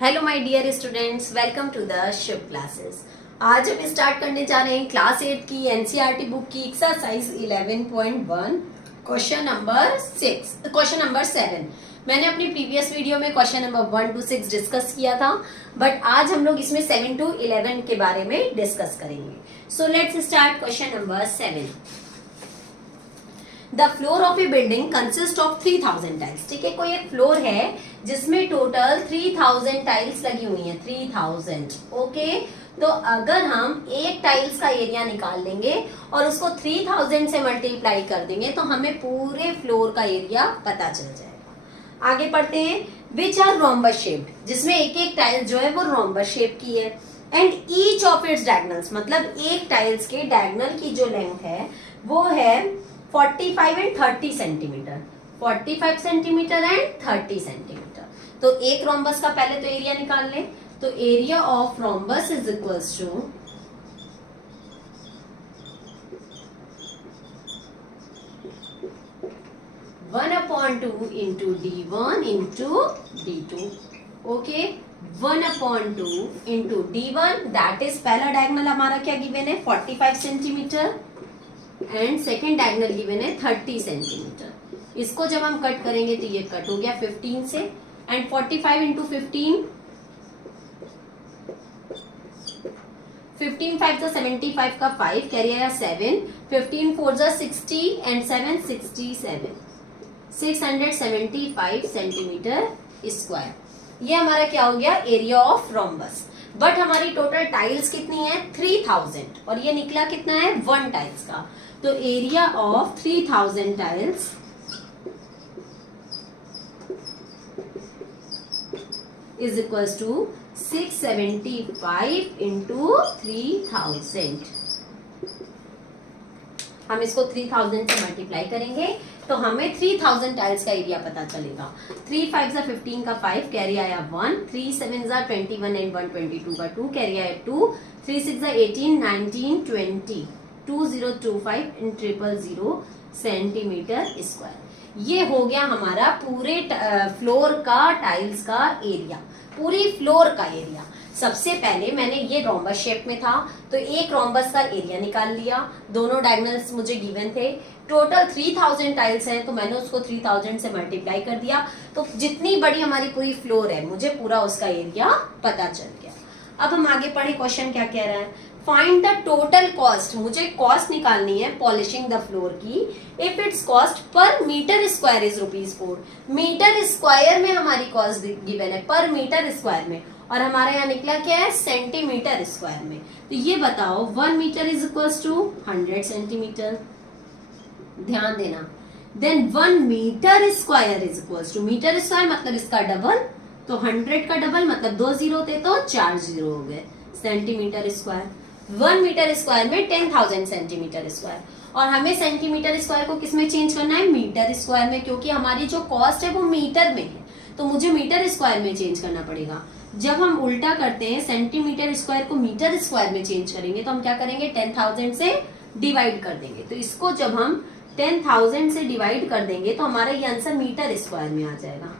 Hello my dear students, welcome to the Shiv classes. आज हम start करने जा रहे हैं क्लास 8 की एनसीईआरटी बुक की एक्सरसाइज 11.1 क्वेश्चन नंबर 7। मैंने अपनी प्रीवियस वीडियो में क्वेश्चन नंबर 1 to 6 डिस्कस किया था, बट आज हम लोग इसमें 7 to 11 के बारे में डिस्कस करेंगे। So let's start question number 7। The floor of A building consist of 3000 tiles. ठीक है, कोई एक फ्लोर है जिसमें टोटल 3000 टाइल्स लगी हुई हैं। 3000 ओके। तो अगर हम एक टाइल्स का एरिया निकाल लेंगे और उसको 3000 से मल्टीप्लाई कर देंगे तो हमें पूरे फ्लोर का एरिया पता चल जाएगा। आगे पढ़ते हैं। विच आर रोम्बस शेप्ड, जिसमें एक एक टाइल्स जो है वो रोम्बस शेप की है। And each of its diagonals, मतलब एक टाइल्स के डायगोनल की जो लेंथ है वो है 45 and 30 centimetre. 45 centimetre and 30 centimetre. तो एक रोम्बस का पहले तो एरिया निकाल लें। तो area of rhombus is equals to 1/2 into D1 into D2। Okay, 1/2 into D1, that is पहला डायगोनल हमारा क्या गिवन है 45 centimetre and second diagonal given है 30 सेंटीमीटर। इसको जब हम कट करेंगे तो ये कट हो गया 15 से, एंड 45 इंटू 15, 15 5 तो 75 का 5 कैरी आया 7, 15 4 जा 60 एंड 7 67, 675 सेंटीमीटर स्क्वायर। ये हमारा क्या हो गया एरिया ऑफ रोम्बस। बट हमारी टोटल टाइल्स कितनी है 3000 और ये निकला कितना है 1 टाइल्स का। तो area of 3000 tiles is equals to 675 into 3000। हम इसको 3000 से मल्टीप्लाई करेंगे तो हमें 3000 टाइल्स का एरिया पता चलेगा। 3 5 जा 15 का 5 कैरी आया 1, 3 7 जा 21 एंड 122 का 2 कैरी आया 2, 3 6 जा 18 19 20 2025 इन 000 सेंटीमीटर स्क्वायर। ये हो गया हमारा पूरे फ्लोर का टाइल्स का एरिया, पूरी फ्लोर का एरिया। सबसे पहले मैंने ये रोम्बस शेप में था तो एक रोम्बस का एरिया निकाल लिया। दोनों डायगोनल्स मुझे गिवन थे। टोटल 3000 टाइल्स हैं तो मैंने उसको 3000 से मल्टीप्लाई कर दिया। तो जितनी बड़ी हमारी पूरी फ्लोर है मुझे पूरा उसका एरिया पता चल गया। अब हम आगे पढ़े। क्वेश्चन क्या कह रहा है, फाइंड द टोटल कॉस्ट। मुझे कॉस्ट निकालनी है पॉलिशिंग द फ्लोर की। If it's cost per metre square is ₹4। Metre square में हमारी कॉस्ट गिवन है, पर मीटर स्क्वायर में, और हमारे यहाँ निकला क्या है सेंटीमीटर स्क्वायर में। तो ये बताओ 1 metre is equals to 100 centimetre. ध्यान देना। Then 1 metre square is equals to, metre square मतलब इसका डबल, तो 100 का डबल मतलब 2 जीरो होते तो 4 जीरो हो गए सेंटीमीटर स्क्वायर। 1 मीटर स्क्वायर में 10,000 सेंटीमीटर स्क्वायर, और हमें सेंटीमीटर स्क्वायर को किस में चेंज करना है मीटर स्क्वायर में, क्योंकि हमारी जो कॉस्ट है वो मीटर में है तो मुझे मीटर स्क्वायर में चेंज करना पड़ेगा। जब हम उल्टा करते हैं सेंटीमीटर स्क्वायर को मीटर स्क्वायर में चेंज करेंगे तो हम क्या करेंगे 10,000 से डिवाइड कर देंगे। तो इसको जब हम 10,000 से डिवाइड कर देंगे तो हमारा ये आंसर मीटर स्क्वायर में आ जाएगा।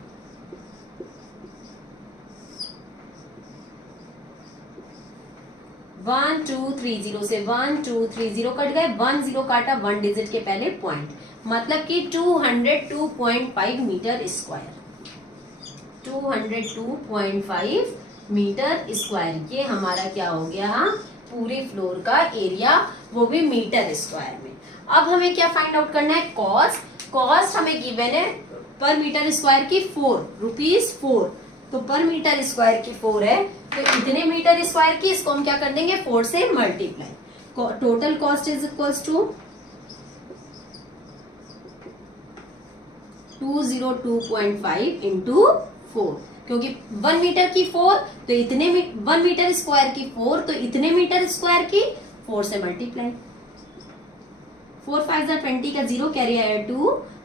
वन टू थ्री जीरो से 1 2 3 0 कट गए, 1 0 काटा, 1 डिजिट के पहले पॉइंट, मतलब कि 202.5 मीटर स्क्वायर। 202.5 मीटर स्क्वायर ये हमारा क्या हो गया पूरे फ्लोर का एरिया, वो भी मीटर स्क्वायर में। अब हमें क्या फाइंड आउट करना है कॉस्ट। कॉस्ट हमें गिवन है पर मीटर स्क्वायर की ₹4। तो पर मीटर स्क्वायर की 4 है तो इतने मीटर स्क्वायर की इसको हम क्या कर देंगे 4 से multiply. Total cost is equals to 202.5 into 4, क्योंकि 1 मीटर की 4 तो इतने 1 मीटर स्क्वायर की 4 तो इतने मीटर स्क्वायर की 4 से मल्टीप्लाई। 4 5 जा 20 का 0 कैरी आया 2,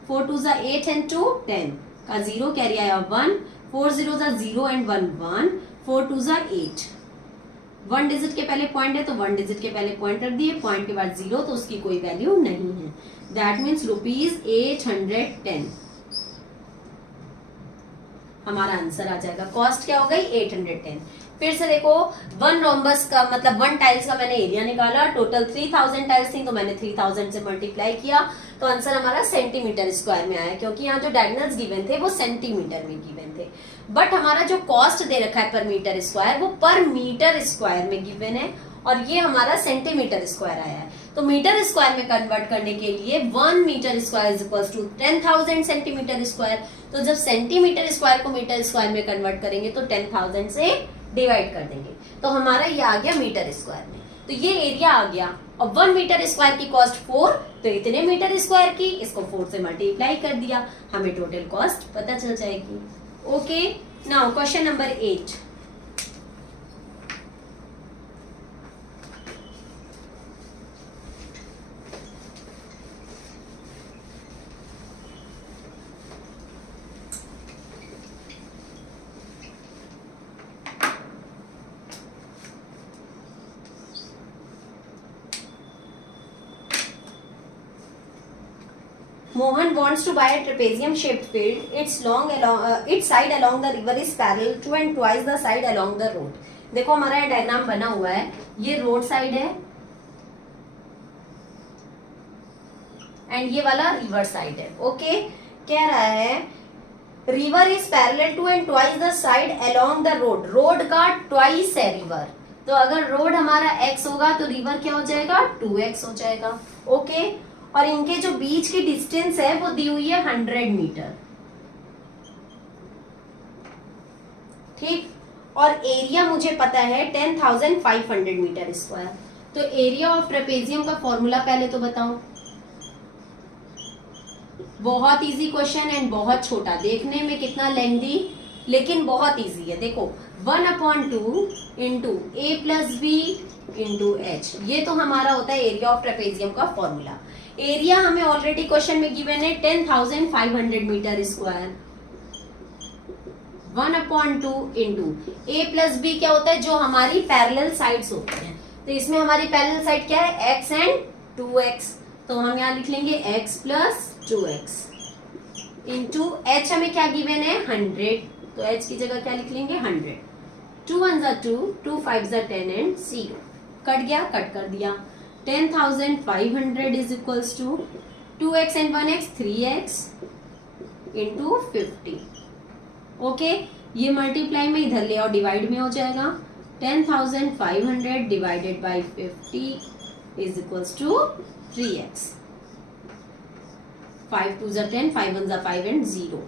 4 2 जा 8 एंड 2 10 का 0 कैरी आया 1, 4 0 जा 0 एंड 1 1, 4 2 जा 8। 1 डिजिट के पहले पॉइंट है तो 1 डिजिट के पहले पॉइंट रख दिए, पॉइंट के बाद 0 तो उसकी कोई वैल्यू नहीं है। That means ₹810। हमारा आंसर आ जाएगा। कॉस्ट क्या हो गई 810। फिर से देखो, 1 रोम्बस का मतलब 1 टाइल्स का मैंने एरिया निकाला, टोटल 3000 टाइल्स थी तो मैंने 3000 से मल्टीप्लाई किया, तो आंसर हमारा सेंटीमीटर स्क्वायर में आया, क्योंकि यहाँ जो डायगोनल्स गिवन थे वो सेंटीमीटर में गिवन थे। बट हमारा जो कॉस्ट दे रखा है पर मीटर स्क्वायर वो पर मीटर स्क्वायर में गिवन है, और ये हमारा सेंटीमीटर स्क्वायर आया है। तो मीटर स्क्वायर में कन्वर्ट करने के लिए 1 metre square is equal to 10,000 centimetre square. तो जब सेंटीमीटर स्क्वायर को मीटर स्क्वायर में कन्वर्ट करेंगे तो 10,000 से डिवाइड कर देंगे, तो हमारा ये आ गया मीटर स्क्वायर में। तो ये एरिया आ गया, और 1 मीटर स्क्वायर की कॉस्ट 4, तो इतने मीटर स्क्वायर की, इसको 4 से मल्टीप्लाई कर दिया, हमें टोटल कॉस्ट पता चल जाएगी। Okay, now question number 8। Mohan wants to buy a trapezium-shaped field. Its side along the river is parallel to and twice the side along the road. देखो हमारा ये डायग्राम बना हुआ है, ये रोड साइड है एंड ये वाला रिवर साइड है। ओके, कह रहा है river is parallel to and twice the side along the road. Road का ट्वाइस है रिवर, तो अगर रोड हमारा x होगा तो रिवर क्या हो जाएगा 2x हो जाएगा। ओके, और इनके जो बीच की डिस्टेंस है वो दी हुई है 100 मीटर। ठीक, और एरिया मुझे पता है 10,500 मीटर स्क्वायर। तो एरिया ऑफ ट्रेपेजियम का फॉर्मूला पहले तो बताओ। बहुत इजी क्वेश्चन एंड बहुत छोटा, देखने में कितना लेंथी लेकिन बहुत इजी है। देखो 1/2 into a plus B into H, ये तो हमारा होता है एरिया ऑफ ट्रेपेजियम का फॉर्मूला। एरिया हमें ऑलरेडी क्वेश्चन में गिवन है 10,500 metre square. 1/2 into a plus B क्या होता है, जो हमारी पैरेलल साइड्स होती हैं। तो इसमें हमारी पैरेलल साइड क्या है x एंड 2x, तो हम यहाँ लिख लेंगे x plus 2x into h हमें क्या गिवन है 100, तो h की जगह क्या लिख लेंगे 100। 2 1 जा 2, 2 5 जा 10 एंड 0 कट गया, कट कर दिया। 10,500 is equals to 2x and 1x 3x into 50। Okay, ये मल्टीप्लाई में इधर ले और डिवाइड में हो जाएगा। 10,500 divided by 50 is equals to 3x। 5 2 जा 10, 5 1 जा 5 and 0।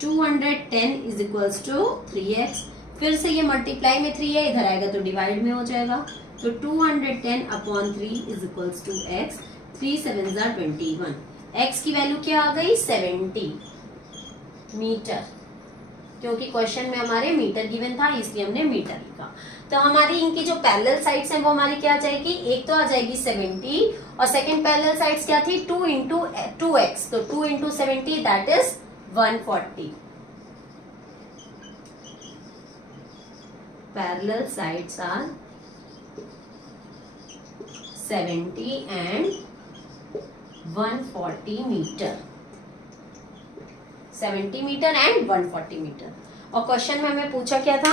210 is equals to 3x। फिर से ये मल्टीप्लाई में 3 है, इधर आएगा तो डिवाइड में हो जाएगा। तो 210/3 इज इक्वल्स टू x। 3 7 जा 21। x की वैल्यू क्या आ गई 70 मीटर, क्योंकि क्वेश्चन में हमारे मीटर गिवन था इसलिए हमने मीटर लिखा। तो हमारी इनकी जो पैरेलल साइड्स हैं वो हमारी क्या आ जाएगी, एक तो आ जाएगी 70 और सेकंड पैरेलल साइड्स क्या थी 2 इंटू 2x, तो 2 into 70 that is 140। Parallel sides are 70 and 140 metre. 70 metre and 140 metre. और क्वेश्चन में हमें पूछा क्या था,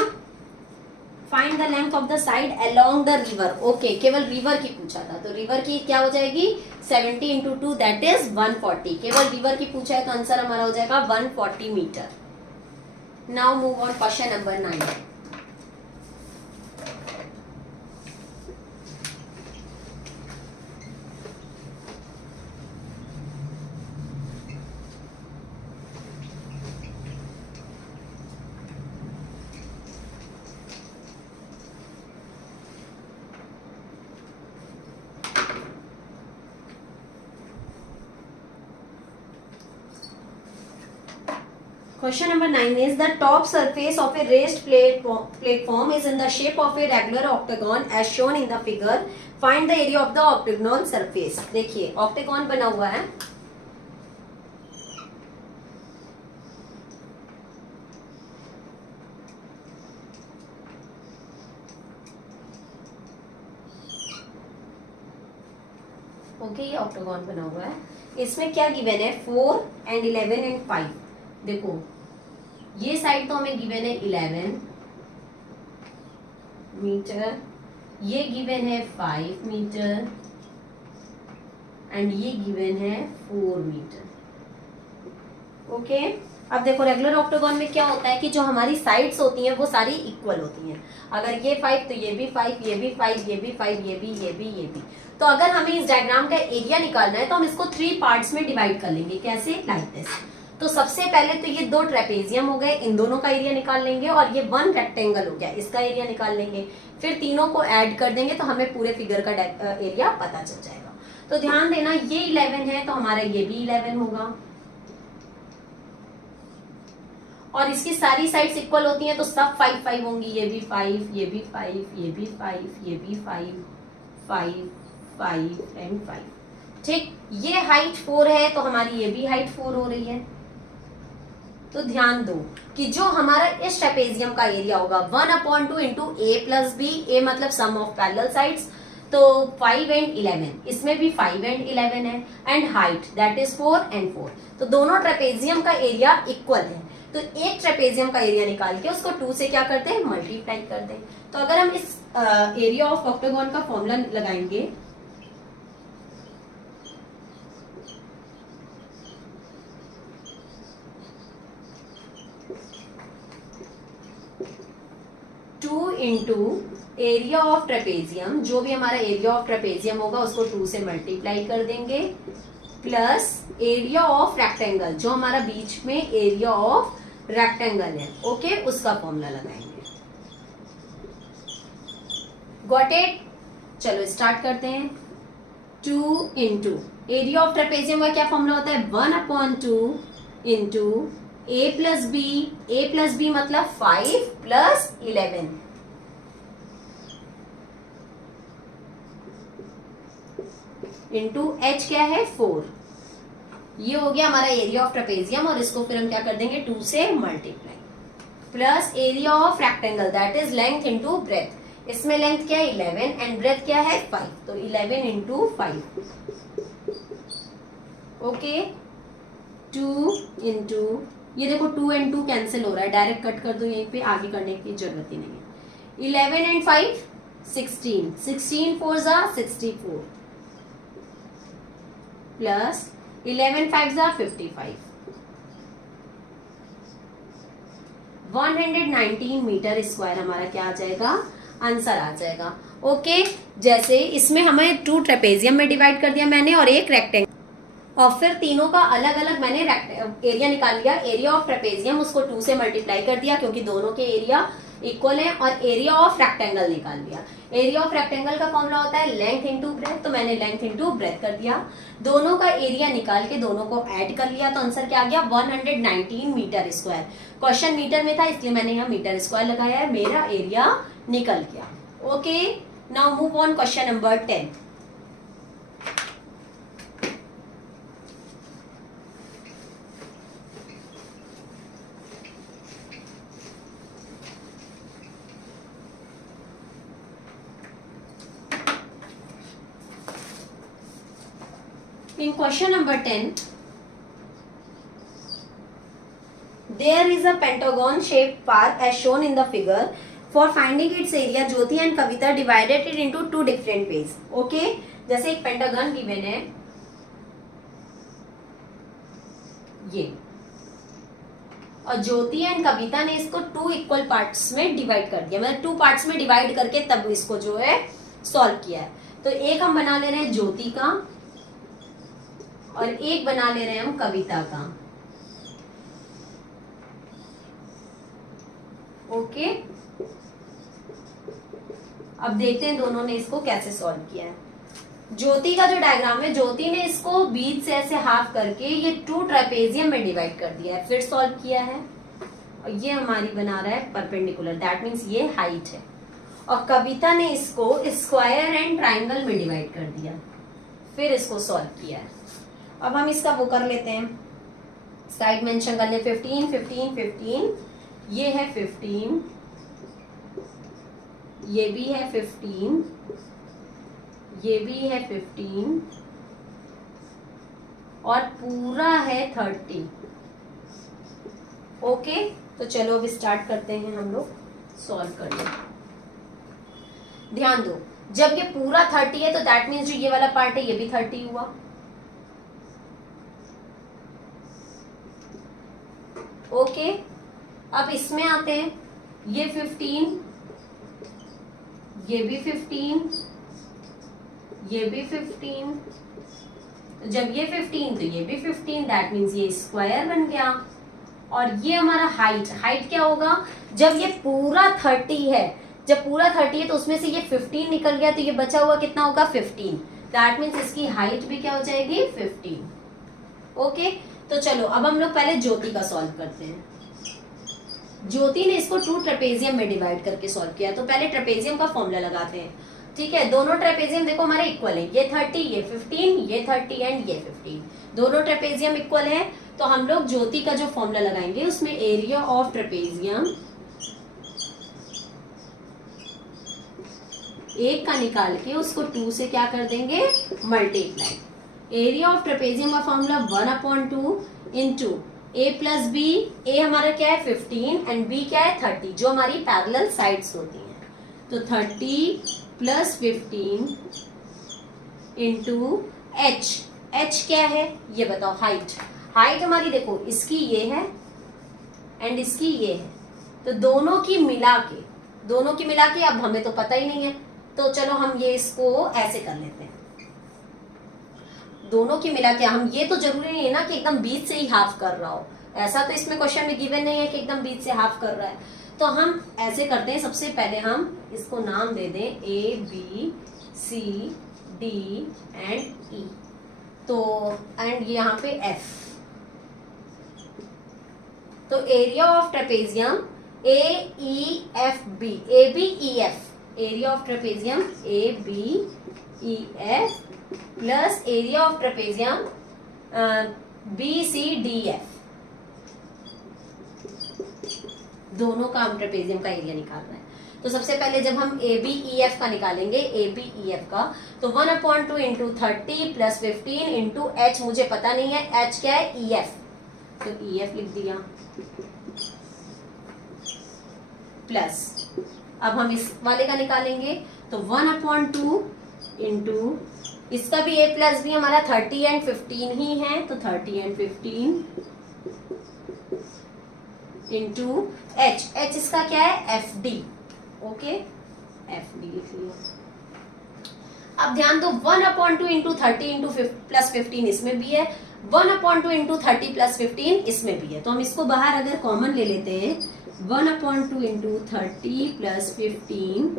find the length of the side along the river. Okay, केवल रिवर की पूछा था, तो रिवर की क्या हो जाएगी 70 इंटू 2 दैट इज 140। केवल रिवर की पूछा है तो आंसर हमारा हो जाएगा 140 metre. Now move on question number 9। Question number 9 is the top surface of a raised platform is in the shape of a regular octagon as shown in the figure. Find the area of the octagonal surface. देखिए octagon बना हुआ है, okay, ये octagon बना हुआ है। इसमें क्या गिवन है 4 एंड 11 एंड 5। देखो ये साइड तो हमें गिवन है 11 मीटर, ये गिवन है 5 मीटर एंड ये गिवन है 4 मीटर। ओके अब देखो रेगुलर ऑक्टागन में क्या होता है कि जो हमारी साइड्स होती हैं वो सारी इक्वल होती हैं। अगर ये 5 तो ये भी 5, ये भी 5, ये भी 5, ये भी, ये भी, ये भी। तो अगर हमें इस डायग्राम का एरिया निकालना है तो हम इसको 3 पार्ट्स में डिवाइड कर लेंगे। कैसे? Like this. तो सबसे पहले तो ये 2 ट्रेपेजियम हो गए, इन दोनों का एरिया निकाल लेंगे, और ये 1 रेक्टेंगल हो गया, इसका एरिया निकाल लेंगे। फिर तीनों को ऐड कर देंगे तो हमें पूरे फिगर का एरिया पता चल जाएगा। तो ध्यान देना, ये 11 है तो हमारा ये भी 11 होगा, और इसकी सारी साइड्स इक्वल होती हैं तो सब 5 5 होंगी। ये भी 5, ये भी 5, ये भी 5, ये भी 5, 5 5 एंड 5। ठीक, ये हाइट 4 है तो हमारी ये भी हाइट 4 हो रही है। तो ध्यान दो कि जो हमारा इस ट्रेपेजियम का एरिया होगा 1/2 इंटू a प्लस बी, ए मतलब सम ऑफ पैरेलल साइड्स, तो 5 एंड 11, इसमें भी 5 एंड 11 है, and height that is 4 and 4। तो दोनों ट्रेपेजियम का एरिया इक्वल है, तो एक ट्रेपेजियम का एरिया निकाल के उसको 2 से क्या करते हैं? मल्टीप्लाई करते हैं। तो अगर हम इस एरिया ऑफ ऑक्टागन का फॉर्मूला लगाएंगे, इंटू एरिया ऑफ ट्रेपेजियम, जो भी हमारा एरिया ऑफ ट्रेपेजियम होगा उसको 2 से मल्टीप्लाई कर देंगे, प्लस एरिया ऑफ रेक्टेंगल, जो हमारा बीच में एरिया ऑफ रेक्टेंगल है, ओके, उसका फॉर्मूला लगाएंगे। Got it? चलो स्टार्ट करते हैं। 2 इंटू एरिया ऑफ ट्रेपेजियम का क्या फॉर्मूला होता है? 1/2 into a plus B, a plus B मतलब 5 प्लस 11, इंटू h क्या है? 4। ये हो गया हमारा एरिया ऑफ ट्रेपेजियम, और इसको फिर हम क्या कर देंगे? 2 से multiply, plus area of rectangle that is length into breadth. इसमें लेंथ क्या है? 11 एंड ब्रेथ क्या है? 5, तो 11 इंटू 5। ओके, 2 इंटू, ये देखो 2 एंड 2 कैंसिल हो रहा है, डायरेक्ट कट कर दो, यहीं पे आगे करने की जरूरत ही नहीं है। 11 एंड 5 16, 16 4 जा 64, प्लस 11 5 जा 55, 119 मीटर स्क्वायर हमारा क्या आ जाएगा? आंसर आ जाएगा। ओके, जैसे इसमें हमें 2 ट्रेपेजियम में डिवाइड कर दिया मैंने और एक रेक्टेंगल, और फिर तीनों का अलग अलग मैंने एरिया निकाल लिया। एरिया ऑफ ट्रेपेजियम उसको 2 से मल्टीप्लाई कर दिया क्योंकि दोनों के एरिया इक्वल है, और एरिया ऑफ रेक्टेंगल निकाल लिया। एरिया ऑफ रेक्टेंगल का फॉर्मूला होता है लेंथ इंटू ब्रेथ, तो मैंने लेंथ इंटू ब्रेथ कर दिया। दोनों का एरिया निकाल के दोनों को ऐड कर लिया, तो आंसर क्या आ गया? 119 मीटर स्क्वायर। क्वेश्चन मीटर में था इसलिए मैंने यहाँ मीटर स्क्वायर लगाया है, मेरा एरिया निकल गया। Okay, now move on question number 10। In question number 10, there is a pentagon shaped park as shown in the figure. For finding its area, Jyoti and Kavita divided it into 2 different ways. Okay, जैसे एक pentagon given है ये, और ज्योति and कविता ने इसको 2 equal parts में divide कर दिया, मतलब 2 पार्ट्स में डिवाइड करके तब इसको जो है सॉल्व किया है। तो एक हम बना ले रहे हैं ज्योति का और एक बना ले रहे हैं हम कविता का। ओके, अब देखते हैं दोनों ने इसको कैसे सॉल्व किया है। ज्योति का जो डायग्राम है, ज्योति ने इसको बीच से ऐसे हाफ करके ये 2 ट्रेपेजियम में डिवाइड कर दिया है, फिर सॉल्व किया है, और ये हमारी बना रहा है परपेंडिकुलर, दैट मीन्स ये हाइट है। और कविता ने इसको स्क्वायर एंड ट्राइंगल में डिवाइड कर दिया, फिर इसको सॉल्व किया है। अब हम इसका वो कर लेते हैं, साइड मेंशन कर ले, 15 15 15, ये है 15, ये भी है 15, ये भी है 15, और पूरा है 30। ओके, तो चलो अब स्टार्ट करते हैं हम लोग सॉल्व करना। ध्यान दो, जब ये पूरा 30 है तो दैट मीन्स जो ये वाला पार्ट है ये भी 30 हुआ। ओके, अब इसमें आते हैं, ये 15, ये भी 15, ये भी 15, जब ये 15 तो ये भी 15, दैट मीन्स ये स्क्वायर बन गया। और ये हमारा हाइट क्या होगा, जब ये पूरा 30 है, जब पूरा 30 है तो उसमें से ये 15 निकल गया तो ये बचा हुआ कितना होगा 15, दैट मीन्स इसकी हाइट भी क्या हो जाएगी 15। ओके, तो चलो अब हम लोग पहले ज्योति का सॉल्व करते हैं। ज्योति ने इसको 2 ट्रेपेजियम में डिवाइड करके सॉल्व किया, तो पहले ट्रेपेजियम का फॉर्मूला लगाते हैं। ठीक है, दोनों ट्रेपेजियम देखो हमारे इक्वल है, ये 30 ये 15, ये 30 एंड ये 15, दोनों ट्रेपेजियम इक्वल है। तो हम लोग ज्योति का जो फॉर्मूला लगाएंगे उसमें एरिया ऑफ ट्रेपेजियम एक का निकाल के उसको 2 से क्या कर देंगे मल्टीप्लाई। एरिया ऑफ ट्रेपेजियम का formula 1/2 into a plus B. A हमारा क्या है 15 एंड b क्या है 30, जो हमारी पैरेलल साइड्स होती हैं। तो 30 प्लस 15 इंटू h क्या है ये बताओ, हाइट हमारी देखो इसकी ये है एंड इसकी ये है, तो दोनों की मिला के अब हमें तो पता ही नहीं है, तो चलो हम ये इसको ऐसे कर लेते हैं। दोनों की मिला के हम, ये तो जरूरी नहीं है ना कि एकदम बीच से ही हाफ कर रहा हो, ऐसा तो इसमें क्वेश्चन में गिवन नहीं है कि एकदम बीच से हाफ कर रहा है। तो हम ऐसे करते हैं, सबसे पहले हम इसको नाम दे दें A B C D and E, तो एंड यहाँ पे F। तो area of trapezium A E F B, A B E F, area of trapezium A B E F plus area of trapezium B C D F, दोनों का हम trapezium का area निकाल रहे हैं। तो सबसे पहले जब हम A B E F का निकालेंगे, A B E F का, तो 1/2 इंटू 30 प्लस 15 इंटू H, मुझे पता नहीं है H क्या है E F, तो E F लिख दिया, प्लस अब हम इस वाले का निकालेंगे, तो 1/2 इंटू इसका भी A प्लस बी हमारा 30 एंड 15 ही है, तो 30 एंड 15 इंटू H इसका क्या है FD। ओके, FD लिख लिया। अब ध्यान दो 1/2 इंटू 30 इंटू प्लस 15 इसमें भी है, 1/2 इंटू 30 प्लस 15 इसमें भी है, तो हम इसको बाहर अगर कॉमन ले लेते हैं 1/2 इंटू 30 प्लस 15,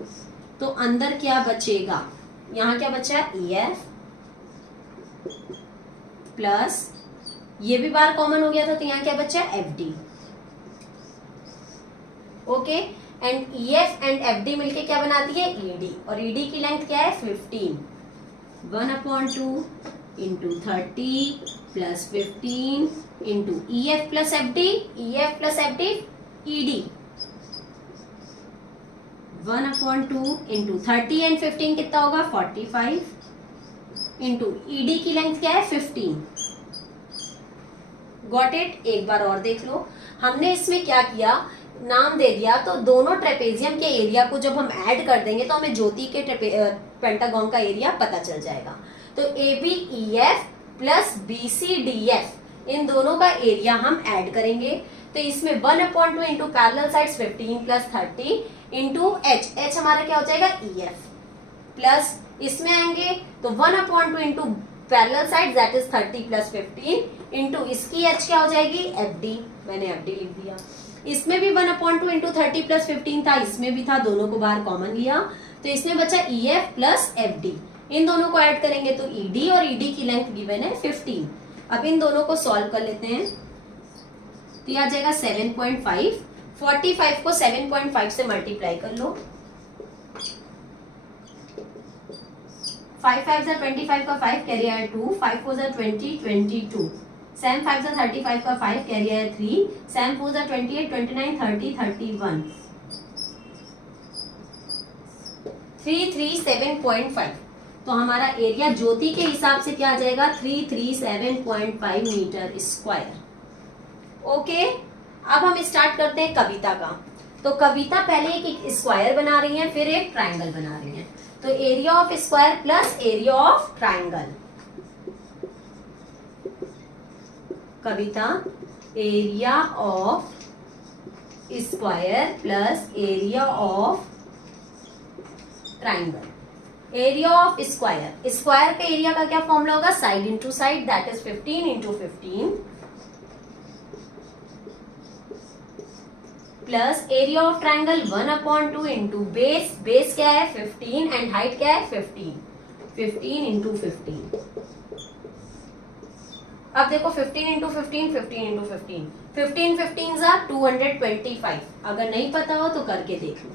तो अंदर क्या बचेगा, यहाँ क्या बचा है EF प्लस ये भी बार कॉमन हो गया था, तो यहाँ क्या बचा है FD। Okay, and EF and FD मिलके क्या बनाती है ED, और ED की लेंथ क्या है 15, 1/2 into 30 plus 15 into EF plus FD, EF plus FD ED, 1/2 into 30 and 15 कितना होगा 45 इंटू ED की लेंथ क्या है 15। Got it. एक बार और देख लो, हमने इसमें क्या किया, नाम दे दिया, तो दोनों ट्रेपेजियम के एरिया को जब हम ऐड कर देंगे तो हमें ज्योति के पेंटागन का एरिया पता चल जाएगा। तो ABEF प्लस BCDF इन दोनों का एरिया हम ऐड करेंगे, तो इसमें 1/2 into parallel sides 15 plus 30 into H हमारा क्या हो जाएगा EF, प्लस इसमें आएंगे तो 1/2 into parallel side that is 30 plus 15 into इसकी H क्या हो जाएगी FD, मैंने FD लिख दिया। इसमें भी 1/2 इंटू 30 प्लस 15 था, इसमें भी था, दोनों को बाहर कॉमन लिया, तो इसमें बचा EF प्लस FD, इन दोनों को ऐड करेंगे तो ED, और ED की लेंथ गिवन है 15। अब इन दोनों को सॉल्व कर लेते हैं, तो ये आ जाएगा 7.5, 45 को 7.5 से मल्टीप्लाई कर लो, 5 5 25 का 5 कैरी आया 2, 5 4 20 22, 7 5 35 का 5 कैरी आया 3, 7 4 28 29 30 31, 337.5। तो हमारा एरिया ज्योति के हिसाब से क्या आ जाएगा 337.5 मीटर स्क्वायर। ओके, अब हम स्टार्ट करते हैं कविता का। तो कविता पहले एक स्क्वायर बना रही है, फिर एक ट्राइंगल बना रही है। तो area of square plus area of triangle. Kavita area of square plus area of triangle. Area of square, square का एरिया का क्या फॉर्मूला होगा, side into side, that is 15 into 15 plus area of triangle 1/2 into base, base क्या है 15 and height क्या है 15, 15 into 15। अब देखो 15 इंटू 15, 15 इंटू 15, 15 15 जा 225। अगर नहीं पता हो तो करके देख लो।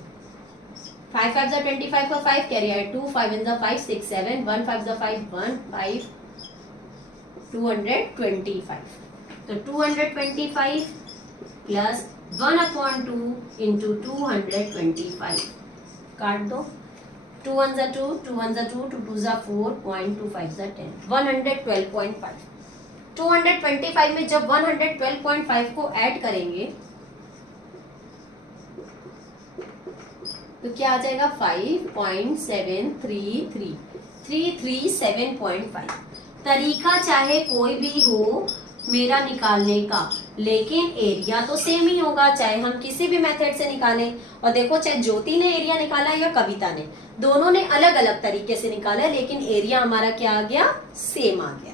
5 5 जा 25 का 5 कैरी आउट 2, 5 इन जा 5 6 7, 1 5 जा 5 1 5, 225। तो 225 प्लस 1/2 इंटू 225 काट दो। 2 1 जा 2, 2 1 जा 2, 2 2 जा 4, 0.25 जा 10, 112.5। 225 में जब 112.5 को ऐड करेंगे तो क्या आ जाएगा 5.733, 337.5। तरीका चाहे कोई भी हो मेरा निकालने का, लेकिन एरिया तो सेम ही होगा, चाहे हम किसी भी मेथड से निकालें। और देखो चाहे ज्योति ने एरिया निकाला या कविता ने, दोनों ने अलग अलग तरीके से निकाला, लेकिन एरिया हमारा क्या आ गया, सेम आ गया।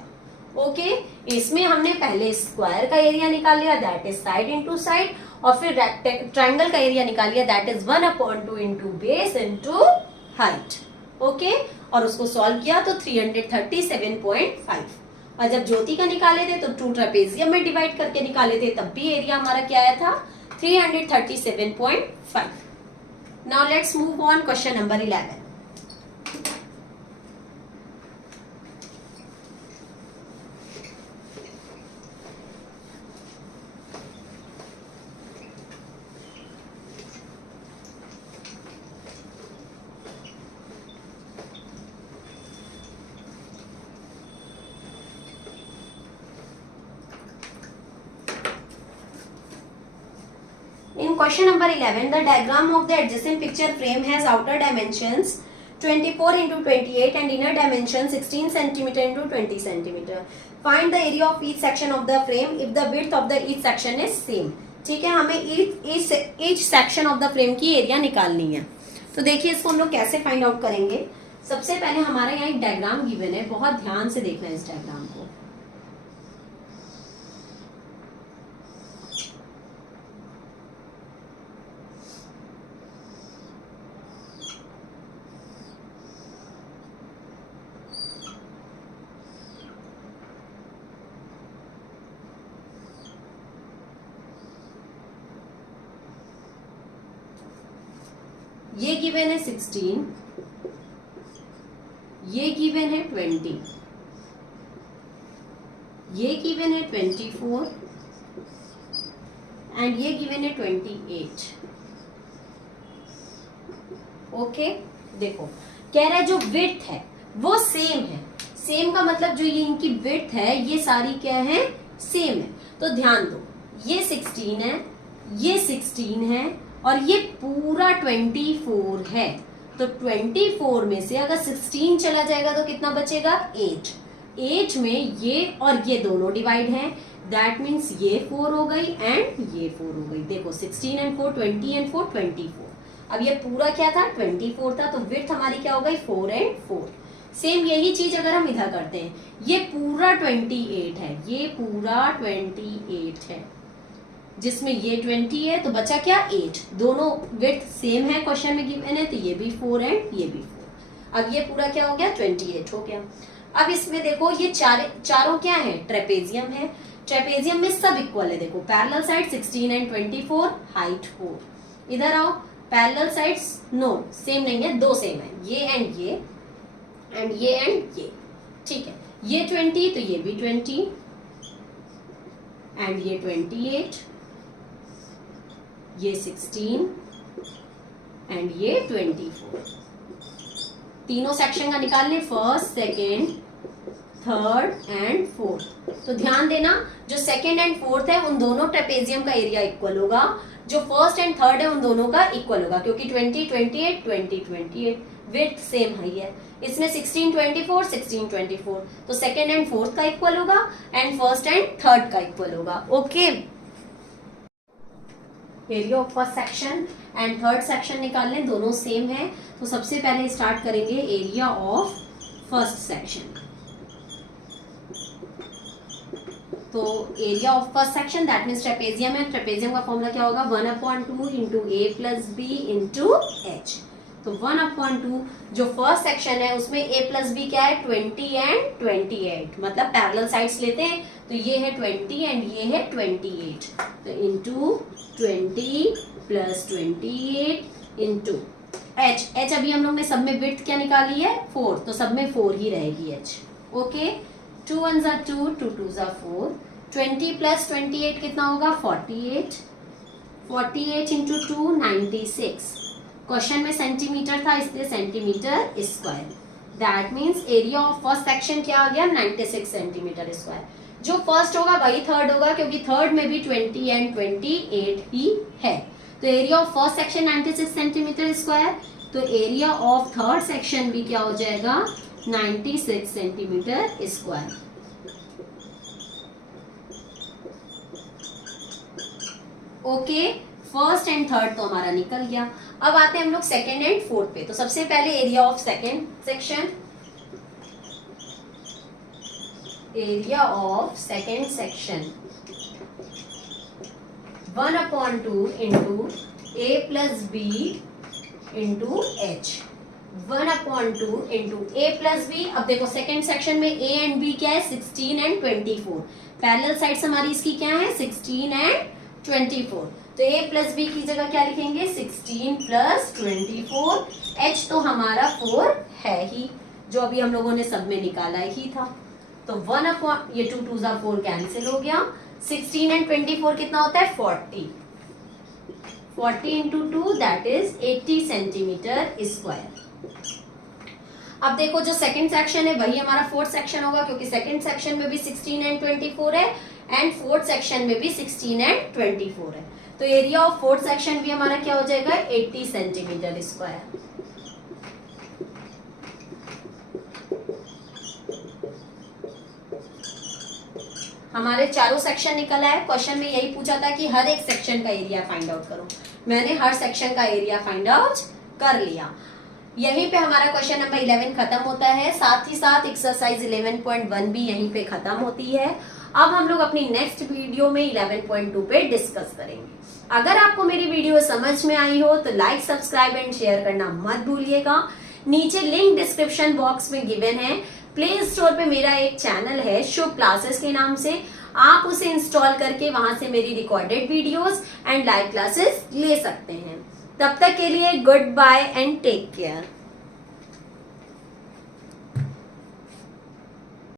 ओके इसमें हमने पहले स्क्वायर का एरिया निकाल लिया, that is side into side, और फिर ट्राइंगल का एरिया निकाल लिया, that is 1/2 into base into height. Okay और उसको सॉल्व किया तो 337.5। और जब ज्योति का निकाले थे तो 2 ट्रेपेजियम में डिवाइड करके निकाले थे, तब भी एरिया हमारा क्या आया था 337.5। Now let's move on question number 11। In question number 11, the diagram of the adjacent picture frame has outer dimensions 24 into 28 and inner dimension 16 cm into 20 cm. Find the area of each section of the frame if the width of the each section is same. ठीक है, हमें each section of the frame की area निकालनी है। तो देखिए इसको हम लोग कैसे फाइंड आउट करेंगे। सबसे पहले हमारा यहाँ एक डायग्राम गिवन है, बहुत ध्यान से देखना है इस डायग्राम को। ये गिवन है 16, ये गिवन है 20, ये गिवन है 24 एंड ये गिवन है 28। ओके देखो कह रहा है जो विड्थ है वो सेम है। सेम का मतलब जो ये इनकी विड्थ है ये सारी क्या है, सेम है। तो ध्यान दो ये 16 है, ये 16 है और ये पूरा 24 है। तो 24 में से अगर 16 चला जाएगा तो कितना बचेगा 8। 8 में ये और ये दोनों डिवाइड हैं, दैट मीन्स ये 4 हो गई एंड ये 4 हो गई। देखो 16 एंड 4 20 एंड 4 24। अब ये पूरा क्या था 24 था, तो विड्थ हमारी क्या हो गई 4 एंड 4। सेम यही चीज अगर हम इधर करते हैं, ये पूरा 28 है, ये पूरा 28 है, जिसमें ये 20 है, तो बचा क्या 8। दोनों विड्थ सेम है क्वेश्चन में गिवन है, तो ये भी 4 एंड ये भी 4। अब ये पूरा क्या हो गया 28 हो गया। अब इसमें देखो ये चारों क्या है, ट्रेपेजियम है। ट्रेपेजियम में सब इक्वल है। देखो पैरेलल साइड 16 एंड 24, हाइट 4। इधर आओ पैरेलल साइड्स नो सेम नहीं है, दो सेम है, ये एंड ये एंड ये एंड ये। ठीक है, ये 20 तो ये भी 20 एंड ये 28, ये 16 एंड ये 24। तीनों सेक्शन का निकाल ले, first second third and fourth. तो ध्यान देना, जो सेकेंड एंड फोर्थ है उन दोनों ट्रेपेजियम का एरिया इक्वल होगा, जो फर्स्ट एंड थर्ड है उन दोनों का इक्वल होगा, क्योंकि 20 28 20 28 विड्थ सेम हाई है। इसमें 16 24 16 24, तो सेकेंड एंड फोर्थ का इक्वल होगा एंड फर्स्ट एंड थर्ड का इक्वल होगा। Okay, area of first section and third section निकाल लें, दोनों सेम है। तो सबसे पहले स्टार्ट करेंगे एरिया ऑफ फर्स्ट सेक्शन। तो area of first section that means trapezium है, ट्रेपेजियम का फॉर्मूला क्या होगा 1/2 into A plus B into H. तो 1/2 जो फर्स्ट सेक्शन है उसमें a प्लस बी क्या है 20 एंड 28, मतलब पैरेलल साइड्स लेते हैं, तो ये है 20 एंड ये है 28, तो into 20 plus 28 into h। h अभी हम लोग ने सब में विड्थ क्या निकाली है 4, तो सब में 4 ही रहेगी h। ओके, 2 1 2 2 2 4, 20 प्लस 28 कितना होगा 48, 48 इंटू 2 96। क्वेश्चन में सेंटीमीटर था इसलिए centimetre square. That means area of first section क्या आ गया 96 सेंटीमीटर स्क्वायर। जो फर्स्ट होगा वही थर्ड होगा, क्योंकि थर्ड में भी 20 एंड 28 ही है। तो area of first section 96 centimetre square, तो एरिया ऑफ थर्ड सेक्शन भी क्या हो जाएगा 96 centimetre square. Okay, first and third तो हमारा निकल गया। अब आते हैं हम लोग सेकेंड एंड फोर्थ पे। तो सबसे पहले area of second section, area of second section 1/2 into A plus B into H. 1/2 into A plus B. अब देखो सेकेंड सेक्शन में ए एंड बी क्या है 16 एंड 24, पैरेलल साइड्स हमारी इसकी क्या है 16 एंड 24, तो a प्लस बी की जगह क्या लिखेंगे 16 प्लस 24, h तो हमारा 4 है ही, जो अभी हम लोगों ने सब में निकाला ही था। तो 1/, ये 2 2 4 कैंसिल हो गया, 16 एंड 24 कितना होता है 40, 40 into 2 that is 80 centimetre square. अब देखो जो सेकंड सेक्शन है वही हमारा फोर्थ सेक्शन होगा, क्योंकि सेकंड सेक्शन में भी 16 एंड 24 है एंड फोर्थ सेक्शन में भी 16 एंड 24 है। तो एरिया ऑफ फोर्थ सेक्शन भी हमारा क्या हो जाएगा 80 सेंटीमीटर स्क्वायर। हमारे चारों सेक्शन निकला है। क्वेश्चन में यही पूछा था कि हर एक सेक्शन का एरिया फाइंड आउट करो, मैंने हर सेक्शन का एरिया फाइंड आउट कर लिया। यहीं पे हमारा क्वेश्चन नंबर 11 खत्म होता है, साथ ही साथ एक्सरसाइज 11.1 भी यहीं पे खत्म होती है। अब हम लोग अपनी नेक्स्ट वीडियो में 11.2 पे डिस्कस करेंगे। अगर आपको मेरी वीडियो समझ में आई हो तो लाइक सब्सक्राइब एंड शेयर करना मत भूलिएगा। नीचे लिंक डिस्क्रिप्शन बॉक्स में गिवन है। प्ले स्टोर पे मेरा एक चैनल है शुभ क्लासेस के नाम से, आप उसे इंस्टॉल करके वहां से मेरी recorded videos and live classes ले सकते हैं। तब तक के लिए goodbye and take care.